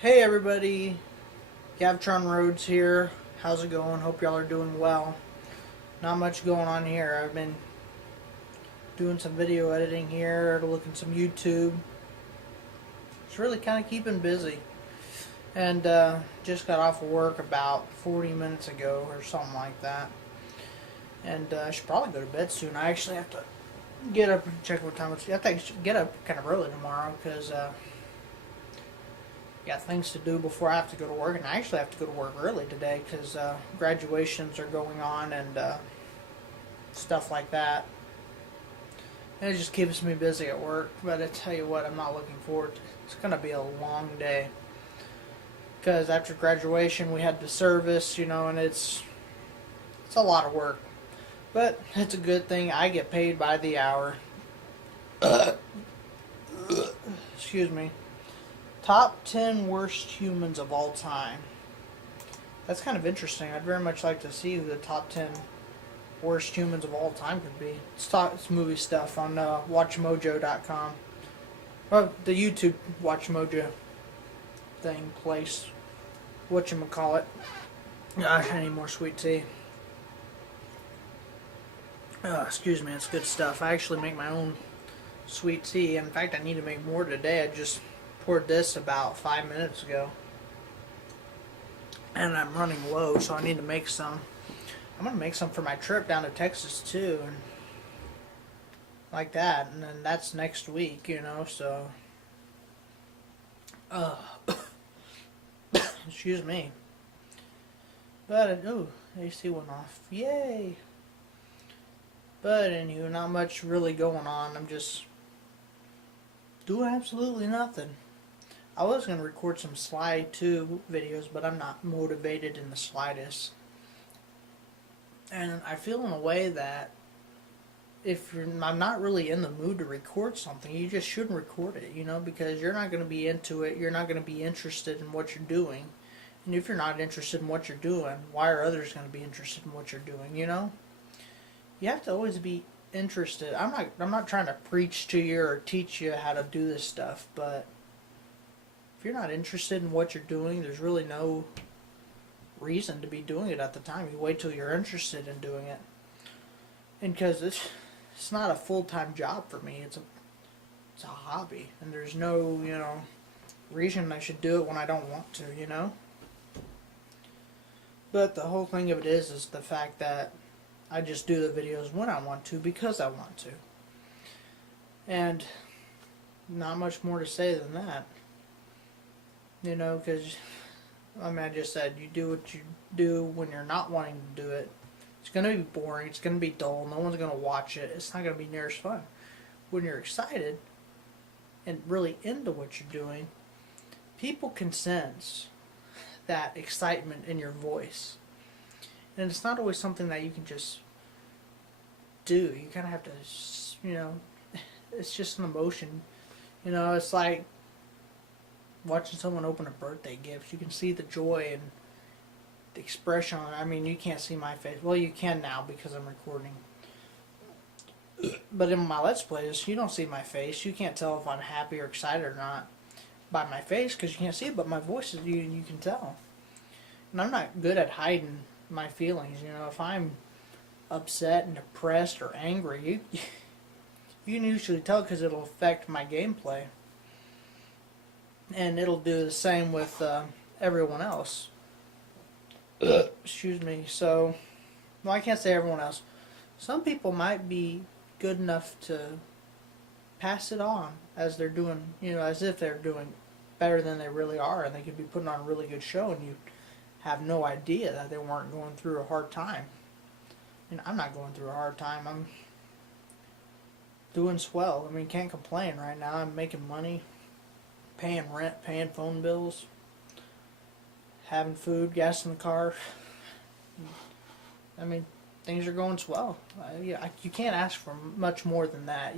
Hey everybody, Gavtron Roads here. How's it going? Hope y'all are doing well. Not much going on here. I've been doing some video editing here, looking some YouTube. It's really kind of keeping busy. And just got off of work about 40 minutes ago or something like that. And I should probably go to bed soon. I actually have to get up and check what time it's. I think I should get up kind of early tomorrow because got things to do before I have to go to work, and I actually have to go to work early today because graduations are going on and stuff like that. And it just keeps me busy at work. But I tell you what, I'm not looking forward to it. It's going to be a long day because after graduation we had the service, and it's a lot of work. But it's a good thing. I get paid by the hour. Excuse me. Top 10 worst humans of all time. That's kind of interesting. I'd very much like to see who the top 10 worst humans of all time could be. It's movie stuff on WatchMojo.com. Well, the YouTube WatchMojo thing, place. Whatchamacallit. Gosh, I need more sweet tea. Excuse me, it's good stuff. I actually make my own sweet tea. In fact, I need to make more today. I just poured this about 5 minutes ago. And I'm running low, so I need to make some. I'm going to make some for my trip down to Texas, too. And like that. And then that's next week, so. Excuse me. But, AC went off. Yay! But anywho, not much really going on. I'm just doing absolutely nothing. I was going to record some Slide 2 videos, but I'm not motivated in the slightest. And I feel in a way that I'm not really in the mood to record something, you just shouldn't record it, because you're not going to be into it, you're not going to be interested in what you're doing. And if you're not interested in what you're doing, why are others going to be interested in what you're doing, You have to always be interested. I'm not trying to preach to you or teach you how to do this stuff, but if you're not interested in what you're doing, there's really no reason to be doing it at the time. You wait till you're interested in doing it. And because it's not a full-time job for me, it's a hobby. And there's no, reason I should do it when I don't want to, But the whole thing of it is the fact that I just do the videos when I want to because I want to. And not much more to say than that. Because, I just said, you do what you do when you're not wanting to do it. It's going to be boring. It's going to be dull. No one's going to watch it. It's not going to be near as fun. When you're excited and really into what you're doing, people can sense that excitement in your voice. And it's not always something that you can just do. You kind of have to, it's just an emotion. It's like watching someone open a birthday gift. You can see the joy and the expression on it. I mean, you can't see my face. Well, you can now because I'm recording. But in my Let's Plays, you don't see my face. You can't tell if I'm happy or excited or not by my face because you can't see it, but my voice is you can tell. And I'm not good at hiding my feelings. If I'm upset and depressed or angry, you can usually tell because it'll affect my gameplay. And it'll do the same with everyone else. Excuse me. So, well, I can't say everyone else. Some people might be good enough to pass it on as they're doing, as if they're doing better than they really are, and they could be putting on a really good show, and you have no idea that they weren't going through a hard time. I'm not going through a hard time. I'm doing swell. Can't complain right now. I'm making money, paying rent, paying phone bills, having food, gas in the car. Things are going swell. You can't ask for much more than that,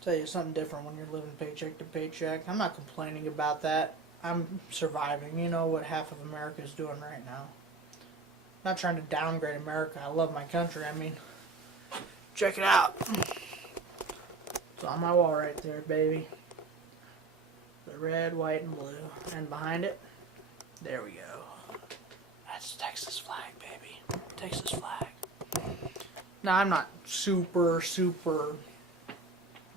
Tell you something different when you're living paycheck to paycheck. I'm not complaining about that. I'm surviving. You know what half of America is doing right now. Not trying to downgrade America. I love my country. Check it out. It's on my wall right there, baby. The red, white, and blue. And behind it, there we go. That's Texas flag, baby. Texas flag. Now, I'm not super,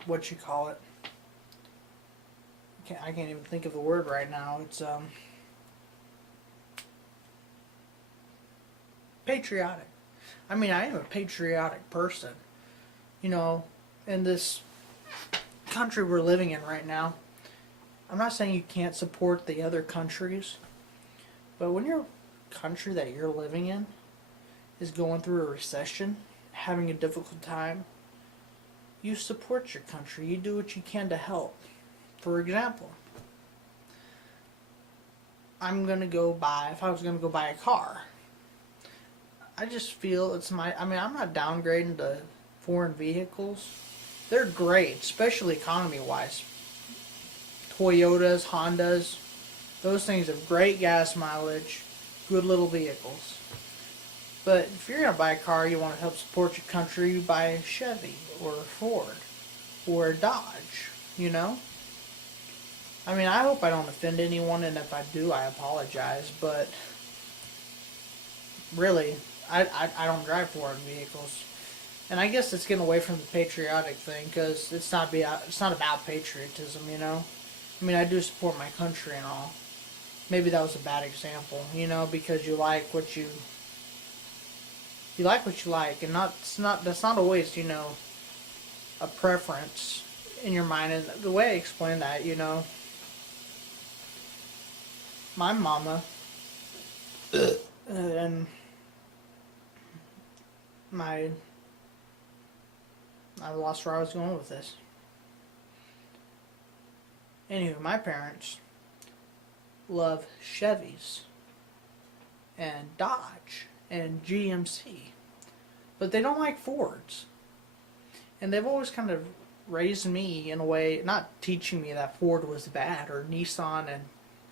what you call it. I can't even think of the word right now. It's, patriotic. I mean, I am a patriotic person. You know, in this country we're living in right now, I'm not saying you can't support the other countries, but when your country that you're living in is going through a recession, having a difficult time, you support your country. You do what you can to help. For example, if I was going to go buy a car, I just feel it's I'm not downgrading to foreign vehicles. They're great, especially economy-wise. Toyotas, Hondas, those things have great gas mileage, good little vehicles. But if you're going to buy a car, you want to help support your country, you buy a Chevy or a Ford or a Dodge, you know? I mean, I hope I don't offend anyone, and if I do, I apologize, but really, I don't drive foreign vehicles. And I guess it's getting away from the patriotic thing, because it's not about patriotism, you know? I mean, I do support my country and all. Maybe that was a bad example, you know, because you like what you like, and that's not always, you know, a preference in your mind. And the way I explain that, you know, my mama and I lost where I was going with this. Anywho, my parents love Chevys and Dodge and GMC, but they don't like Fords. And they've always kind of raised me in a way, not teaching me that Ford was bad or Nissan and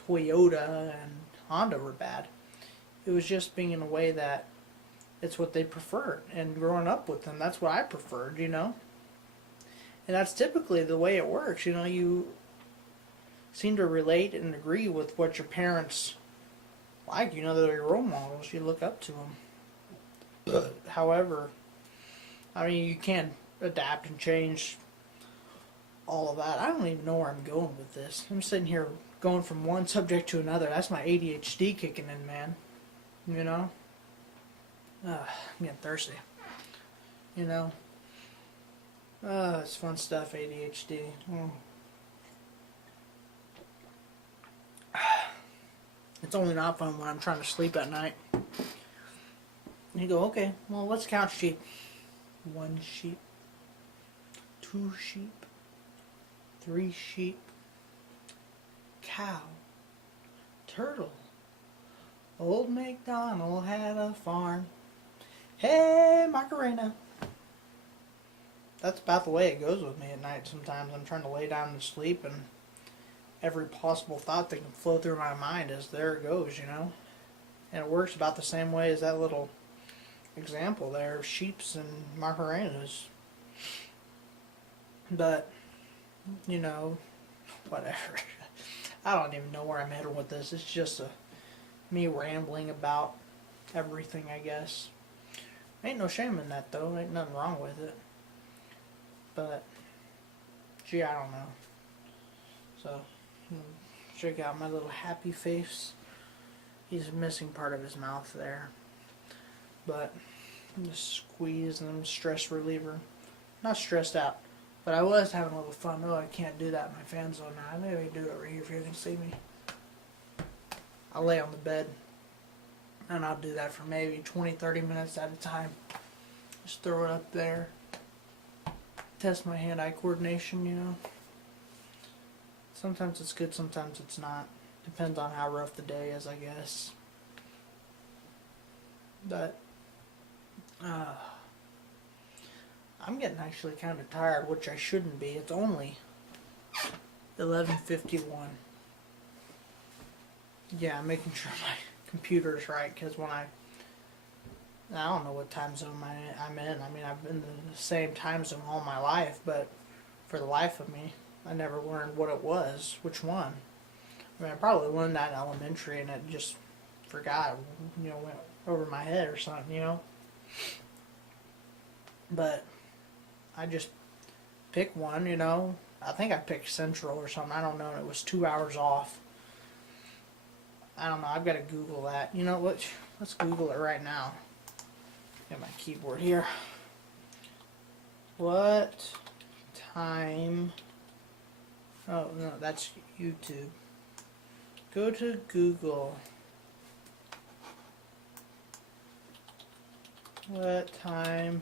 Toyota and Honda were bad. It was just being in a way that it's what they preferred. And growing up with them, that's what I preferred, you know? And that's typically the way it works, you know? You seem to relate and agree with what your parents like. You know, they're your role models. You look up to them. However, I mean, you can adapt and change all of that. I don't even know where I'm going with this. I'm sitting here going from one subject to another. That's my ADHD kicking in, man. You know? I'm getting thirsty. You know? It's fun stuff, ADHD. It's only not fun when I'm trying to sleep at night. You go, okay, well, let's count sheep. 1 sheep. 2 sheep. 3 sheep. Cow. Turtle. Old MacDonald had a farm. Hey, Macarena. That's about the way it goes with me at night sometimes. I'm trying to lay down and sleep, and every possible thought that can flow through my mind is there it goes, you know? And it works about the same way as that little example there of sheeps and Macarenas. But, you know, whatever. I don't even know where I'm headed with this. It's just me rambling about everything, I guess. Ain't no shame in that, though. Ain't nothing wrong with it. But, gee, I don't know. So, check out my little happy face. He's missing part of his mouth there. But, I'm just squeezing him, stress reliever. Not stressed out. But I was having a little fun. Oh, I can't do that in my fan zone now. Maybe I can do it right here if you can see me. I'll lay on the bed. And I'll do that for maybe 20-30 minutes at a time. Just throw it up there. Test my hand-eye coordination, you know. Sometimes it's good, sometimes it's not. Depends on how rough the day is, I guess. But, I'm getting actually kind of tired, which I shouldn't be. It's only 11:51. Yeah, I'm making sure my computer's right, because when I don't know what time zone I'm in. I mean, I've been in the same time zone all my life, but for the life of me, I never learned what it was, which one. I mean, I probably learned that in elementary and it just forgot, went over my head or something, But I just picked one, I think I picked Central or something. I don't know. It was 2 hours off. I don't know. I've got to Google that. You know what? Let's Google it right now. Get my keyboard here. What time? Oh, no, that's YouTube. Go to Google. What time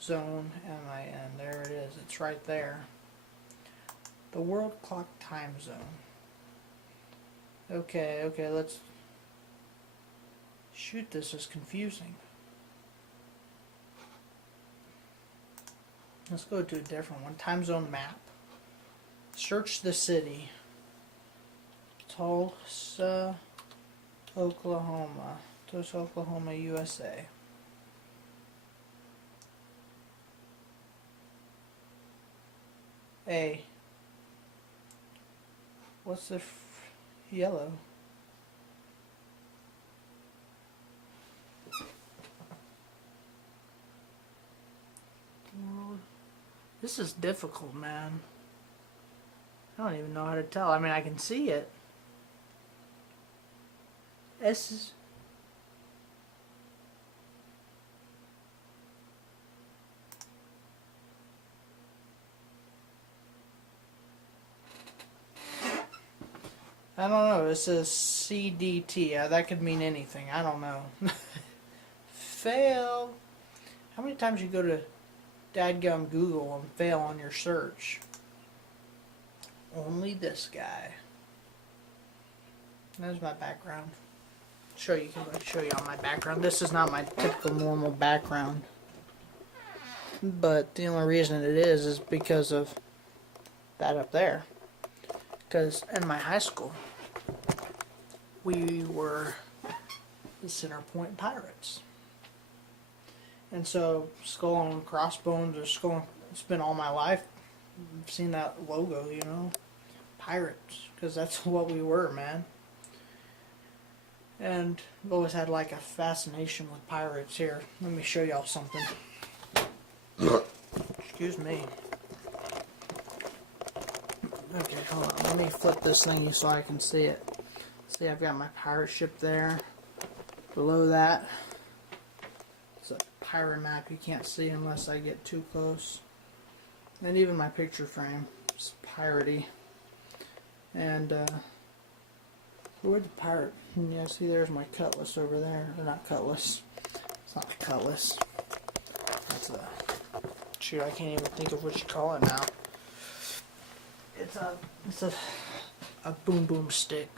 zone am I in? There it is. It's right there. The world clock time zone. Okay, let's shoot. This is confusing. Let's go to a different one. Time zone map. Search the city. Tulsa, Oklahoma. Tulsa, Oklahoma, USA. A. What's the yellow? This is difficult, man. I don't even know how to tell. I mean, I can see it. S is... I don't know. It says CDT. That could mean anything. I don't know. Fail. How many times you go to dadgum Google and fail on your search? Only this guy. There's my background. Show you all my background. This is not my typical normal background. But the only reason it is because of that up there. Because in my high school, we were the Center Point Pirates. And so, Skull and Crossbones, or it's been all my life. I've seen that logo, Pirates. Because that's what we were, man. And I've always had like a fascination with pirates. Here, let me show y'all something. Excuse me. Okay, hold on. Let me flip this thing so I can see it. See, I've got my pirate ship there. Below that, it's a pirate map you can't see unless I get too close. And even my picture frame is piratey. And, where'd the pirate? Yeah, see, there's my cutlass over there. Or not cutlass. It's not a cutlass. That's a... Shoot, I can't even think of what you call it now. It's a boom boom stick.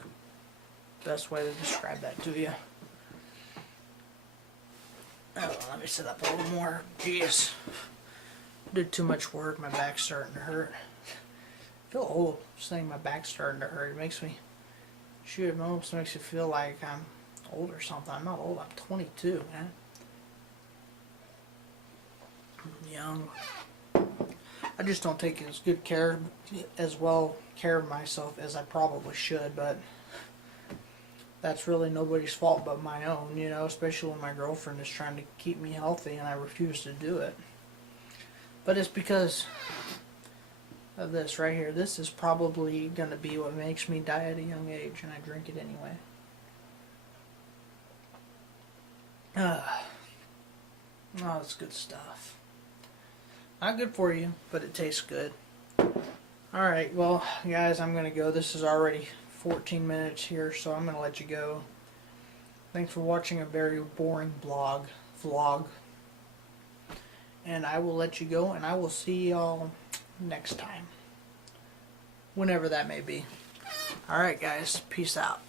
Best way to describe that to you. Oh, let me sit up a little more. Jeez. Did too much work. My back's starting to hurt. I feel old saying my back's starting to hurt. It makes me... Shoot, it almost makes you feel like I'm old or something. I'm not old. I'm 22, man. I'm young. I just don't take as well care of myself as I probably should, but that's really nobody's fault but my own, especially when my girlfriend is trying to keep me healthy and I refuse to do it. But it's because of this right here. This is probably going to be what makes me die at a young age, and I drink it anyway. Oh, it's good stuff. Not good for you, but it tastes good. Alright, well, guys, I'm going to go. This is already 14 minutes here, so I'm going to let you go. Thanks for watching a very boring vlog. And I will let you go, and I will see y'all next time. Whenever that may be. Alright, guys, peace out.